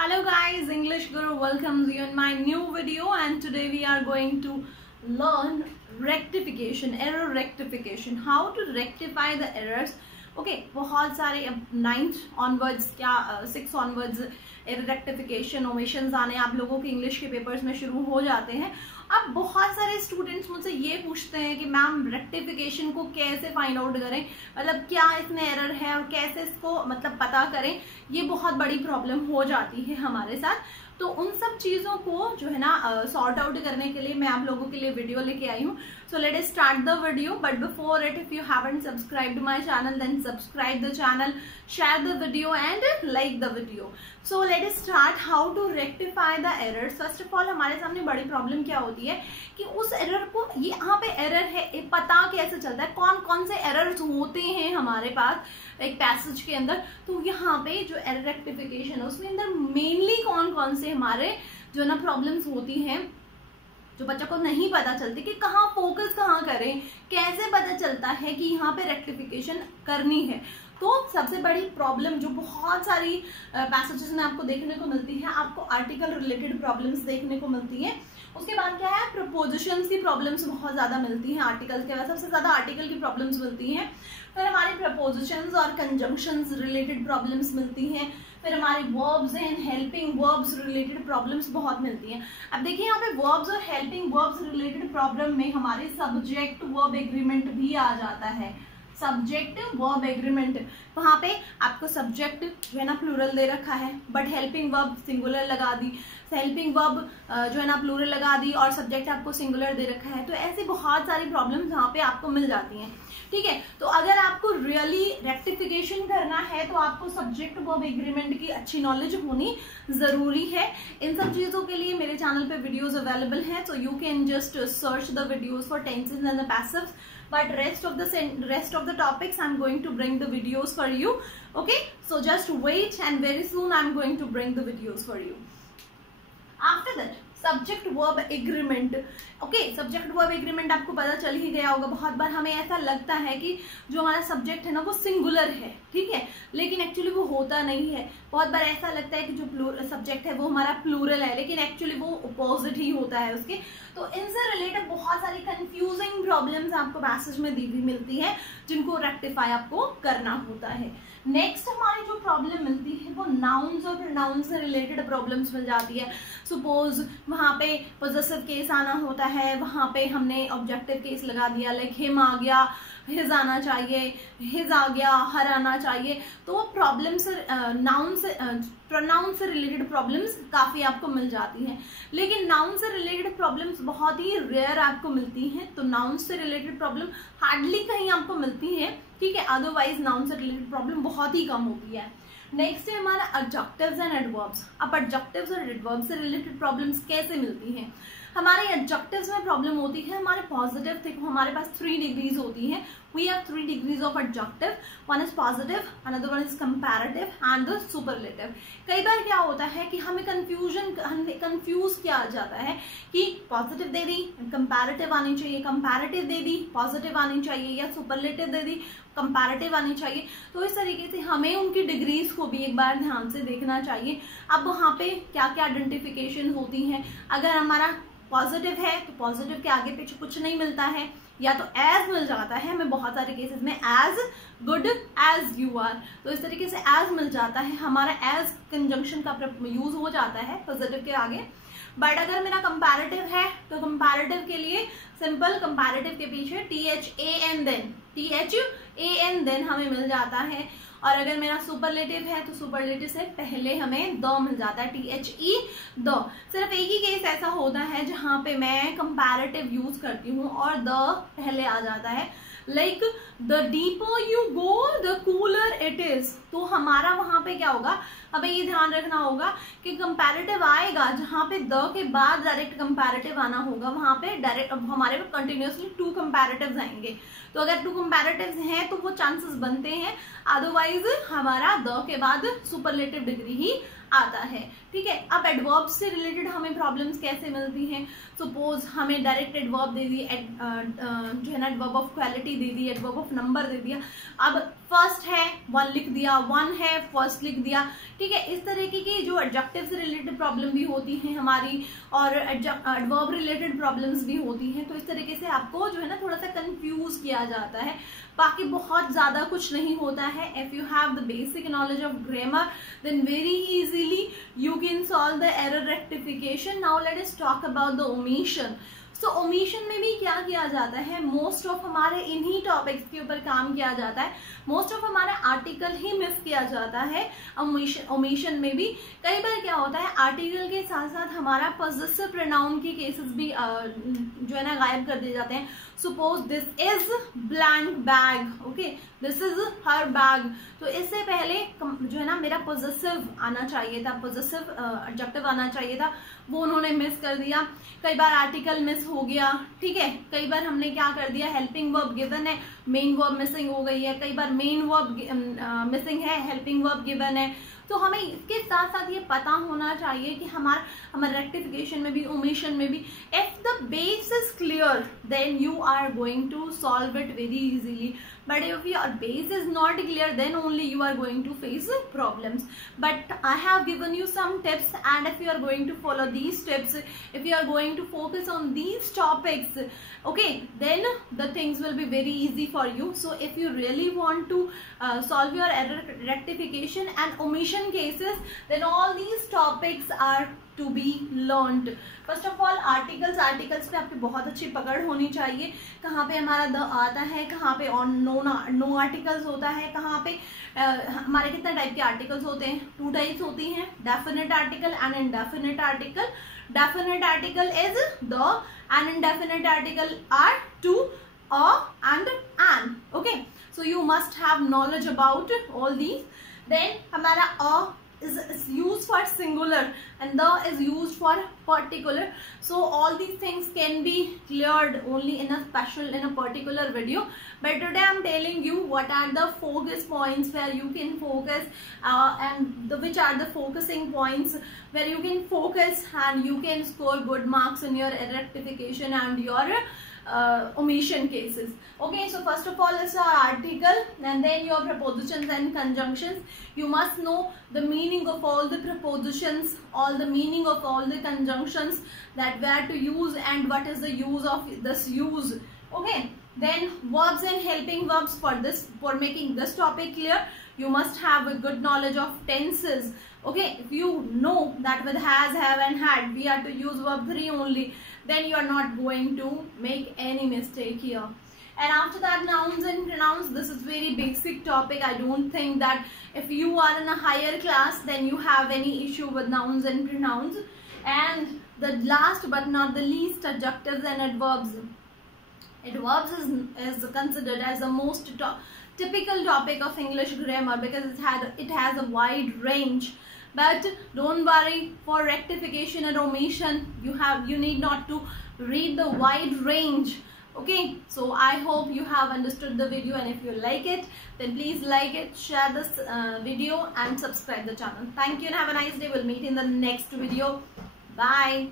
Hello guys, English Guru welcomes you in my new video, and today we are going to learn rectification, error rectification, how to rectify the errors. बहुत सारे अब 9th onwards क्या 6 onwards error rectification omissions आने आप लोगों के English के papers में शुरू हो जाते हैं। अब बहुत सारे स्टूडेंट्स मुझसे ये पूछते हैं कि मैम रेक्टिफिकेशन को कैसे फाइंड आउट करें, मतलब क्या इसमें एरर है और कैसे इसको मतलब पता करें। ये बहुत बड़ी प्रॉब्लम हो जाती है हमारे साथ। तो उन सब चीज़ों को जो है ना सॉर्ट आउट करने के लिए मैं आप लोगों के लिए वीडियो लेके आई हूँ। So let us start the video, but before it if you haven't subscribed my channel then subscribe the channel, share the video and like the video. So let us start how to rectify the errors. First of all हमारे सामने बड़ी problem क्या होती है कि उस error को, ये यहाँ पे एरर है, पता कैसे चलता है कौन कौन से एरर्स होते हैं हमारे पास एक पैसेज के अंदर। तो यहाँ पे जो एरर रेक्टिफिकेशन है उसमें अंदर मेनली कौन कौन से हमारे जो ना प्रॉब्लम्स होती हैं जो बच्चों को नहीं पता चलती कि कहाँ फोकस कहाँ करें, कैसे पता चलता है कि यहाँ पे रेक्टिफिकेशन करनी है। तो सबसे बड़ी प्रॉब्लम जो बहुत सारी पैसेजेस में आपको देखने को मिलती है, आपको आर्टिकल रिलेटेड प्रॉब्लम्स देखने को मिलती है। उसके बाद क्या है, प्रपोजिशंस की प्रॉब्लम्स बहुत ज्यादा मिलती हैं आर्टिकल्स के बाद, सबसे ज्यादा आर्टिकल की प्रॉब्लम्स मिलती हैं। फिर हमारी प्रपोजिशंस और कंजंक्शंस रिलेटेड प्रॉब्लम्स मिलती हैं। फिर हमारी verbs and helping verbs related problems बहुत मिलती हैं। अब देखिए यहाँ पे वर्ब्स और हेल्पिंग वर्ब्स रिलेटेड प्रॉब्लम में हमारे सब्जेक्ट वर्ब एग्रीमेंट भी आ जाता है। सब्जेक्ट वर्ब एग्रीमेंट, वहां पे आपको सब्जेक्ट जो है ना प्लूरल दे रखा है, बट हेल्पिंग वर्ब सिंगुलर लगा दी, हेल्पिंग वर्ब जो है ना प्लूरल लगा दी और सब्जेक्ट आपको सिंगुलर दे रखा है। तो ऐसी बहुत सारी प्रॉब्लम्स यहाँ पे आपको मिल जाती हैं। ठीक है, तो अगर आपको रियली रेक्टिफिकेशन करना है तो आपको सब्जेक्ट वर्ब एग्रीमेंट की अच्छी नॉलेज होनी जरूरी है। इन सब चीजों के लिए मेरे चैनल पे वीडियोस अवेलेबल हैं, so you can just search the videos for tenses and the passives, but rest of the topics I'm going to bring the videos for you. Okay, so just wait and very soon I'm going to bring the videos for you. After that, subject verb agreement. Okay, subject verb agreement आपको पता चल ही गया होगा। बहुत बार हमें ऐसा लगता है कि जो हमारा सब्जेक्ट है ना वो सिंगुलर है, ठीक है, लेकिन एक्चुअली वो होता नहीं है। बहुत बार ऐसा लगता है कि जो सब्जेक्ट है वो हमारा प्लूरल है, लेकिन एक्चुअली वो अपोजिट ही होता है उसके। तो इनसे रिलेटेड बहुत सारी कंफ्यूजिंग प्रॉब्लम्स आपको पैसेज में दी हुई मिलती है जिनको रेक्टिफाई आपको करना होता है। नेक्स्ट हमारी जो प्रॉब्लम मिलती है वो नाउन्स और प्रोनाउंस से रिलेटेड प्रॉब्लम्स मिल जाती है। सपोज वहां पे पॉजेसिव केस आना होता है, वहां पे हमने ऑब्जेक्टिव केस लगा दिया, लाइक हिम आ गया, हिज आना चाहिए, हिज आ गया, हर आना चाहिए। तो प्रॉब्लम्स नाउन से प्रोनाउन से रिलेटेड प्रॉब्लम्स काफी आपको मिल जाती हैं, लेकिन नाउन से रिलेटेड प्रॉब्लम्स बहुत ही रेयर आपको मिलती हैं। तो नाउन से रिलेटेड प्रॉब्लम हार्डली कहीं आपको मिलती है, ठीक है, अदरवाइज नाउन से रिलेटेड प्रॉब्लम बहुत ही कम होती है। नेक्स्ट है हमारा एडजेक्टिव्स एंड एडवर्ब्स। अब एडजेक्टिव्स और एडवर्ब्स से रिलेटेड प्रॉब्लम्स कैसे मिलती हैं? हमारे एडजेक्टिव्स में प्रॉब्लम होती है, हमारे पॉजिटिव थे, हमारे पास 3 डिग्रीज होती हैं। We have 3 degrees of adjective. One is positive, another one is comparative and the superlative. कई बार क्या होता है कि हमें कंफ्यूज किया जाता है कि पॉजिटिव दे दी, कंपैरेटिव आनी चाहिए, कंपैरेटिव दे दी, पॉजिटिव आनी चाहिए, या सुपरलेटिव दे दी, कंपैरेटिव आनी चाहिए। तो इस तरीके से हमें उनकी डिग्रीज को भी एक बार ध्यान से देखना चाहिए। अब वहाँ पे क्या क्या आइडेंटिफिकेशन होती हैं। अगर हमारा पॉजिटिव है तो पॉजिटिव के आगे पीछे कुछ नहीं मिलता है, या तो एज मिल जाता है हमें बहुत सारे केसेस में, as good as you are. तो इस तरीके से एज मिल जाता है, हमारा एज कंजंक्शन का यूज हो जाता है पॉजिटिव के आगे। बट अगर मेरा कंपैरेटिव है तो कंपैरेटिव के लिए सिंपल कंपैरेटिव के पीछे THAN देन हमें मिल जाता है। और अगर मेरा सुपरलेटिव है तो सुपरलेटिव से पहले हमें द मिल जाता है, THE द। सिर्फ एक ही केस ऐसा होता है जहां पे मैं कंपैरेटिव यूज करती हूँ और द पहले आ जाता है, like the deeper you go the cooler it is. तो हमारा वहां पे क्या होगा, हमें ये ध्यान रखना होगा कि कंपैरेटिव आएगा जहां पे द के बाद डायरेक्ट कंपैरेटिव आना होगा, वहां पे डायरेक्ट हमारे पे कंटिन्यूअसली 2 कंपैरेटिव्स आएंगे। तो अगर 2 कंपैरेटिव्स हैं तो वो चांसेस बनते हैं, अदरवाइज हमारा द के बाद सुपरलेटिव डिग्री ही आता है। ठीक है, अब एडवर्ब्स से रिलेटेड हमें प्रॉब्लम्स कैसे मिलती हैं। सपोज हमें डायरेक्ट एडवर्ब दे दी, जो है ना एडवर्ब ऑफ क्वालिटी दे दी, एडवर्ब ऑफ नंबर दे दिया। अब फर्स्ट है वन लिख दिया, वन है फर्स्ट लिख दिया, ठीक है। इस तरीके की जो एडजेक्टिव से रिलेटेड प्रॉब्लम भी होती हैं हमारी और एडवर्ब रिलेटेड प्रॉब्लम्स भी होती हैं। तो इस तरीके से आपको जो है ना थोड़ा सा कंफ्यूज किया जाता है, बाकी बहुत ज्यादा कुछ नहीं होता है। If you have the basic knowledge of grammar then very easily you can solve the error rectification. Now let us talk about the omission. तो ओमिशन में भी क्या किया जाता है, मोस्ट ऑफ हमारे इन्हीं टॉपिक्स के ऊपर काम किया जाता है। मोस्ट ऑफ हमारे आर्टिकल ही मिस किया जाता है ओमिशन में भी। कई बार क्या होता है, आर्टिकल के साथ साथ हमारा पॉजेसिव प्रोनाउन के केसेस भी जो है ना गायब कर दिए जाते हैं। Suppose this is blank bag, okay, this is her bag. तो इससे पहले जो है ना मेरा पॉजेसिव आना चाहिए था, पॉजेसिव एडजेक्टिव आना चाहिए था, वो उन्होंने मिस कर दिया। कई बार आर्टिकल मिस हो गया, ठीक है। कई बार हमने क्या कर दिया, हेल्पिंग वर्ब गिवन है, मेन वर्ब मिसिंग हो गई है। कई बार मेन वर्ब मिसिंग है, हेल्पिंग वर्ब गिवन है। तो हमें इसके साथ साथ ये पता होना चाहिए कि हमारे रेक्टिफिकेशन में भी, ओमिशन में भी, if the base is clear then you are going to solve it very easily, but if your base is not clear then only you are going to face problems. But I have given you some tips, and if you are going to follow these tips, if you are going to focus on these topics, okay, then the things will be very easy for you. So if you really want to solve your error rectification and omission cases, then all these topics are to be learned. First of all, articles पे आपकी बहुत अच्छी पकड़ होनी चाहिए। कहाँ पे हमारा द आता है, कहाँ पे ऑन नो आर्टिकल्स होता है, कहाँ पे हमारे कितने टाइप के आर्टिकल्स होते हैं, 2 टाइप्स होती हैं, definite article and indefinite article. Definite article is the and indefinite article are two, and an, okay, so you must have knowledge about all these. Then हमारा is used for singular and the is used for particular. So all these things can be cleared only in a particular video, but today I'm telling you what are the focus points where you can focus and which are the focusing points where you can focus and you can score good marks in your rectification and your omission cases. Okay, so first of all is our article and then your prepositions and conjunctions. You must know the meaning of all the prepositions, all the meaning of all the conjunctions, that where to use and what is the use of this use. Okay, then verbs and helping verbs. For making this topic clear, you must have a good knowledge of tenses. Okay, if you know that with has, have and had we are to use verb 3 only, then you are not going to make any mistake here. And after that, nouns and pronouns. This is very basic topic. I don't think that if you are in a higher class then you have any issue with nouns and pronouns. And the last but not the least, adjectives and adverbs. Adverbs is considered as the most typical topic of English grammar because it has a wide range. But don't worry, for rectification and omission you need not to read the wide range. Okay, so I hope you have understood the video, and if you like it then please like it, share this video and subscribe the channel. Thank you and have a nice day. We'll meet in the next video. Bye.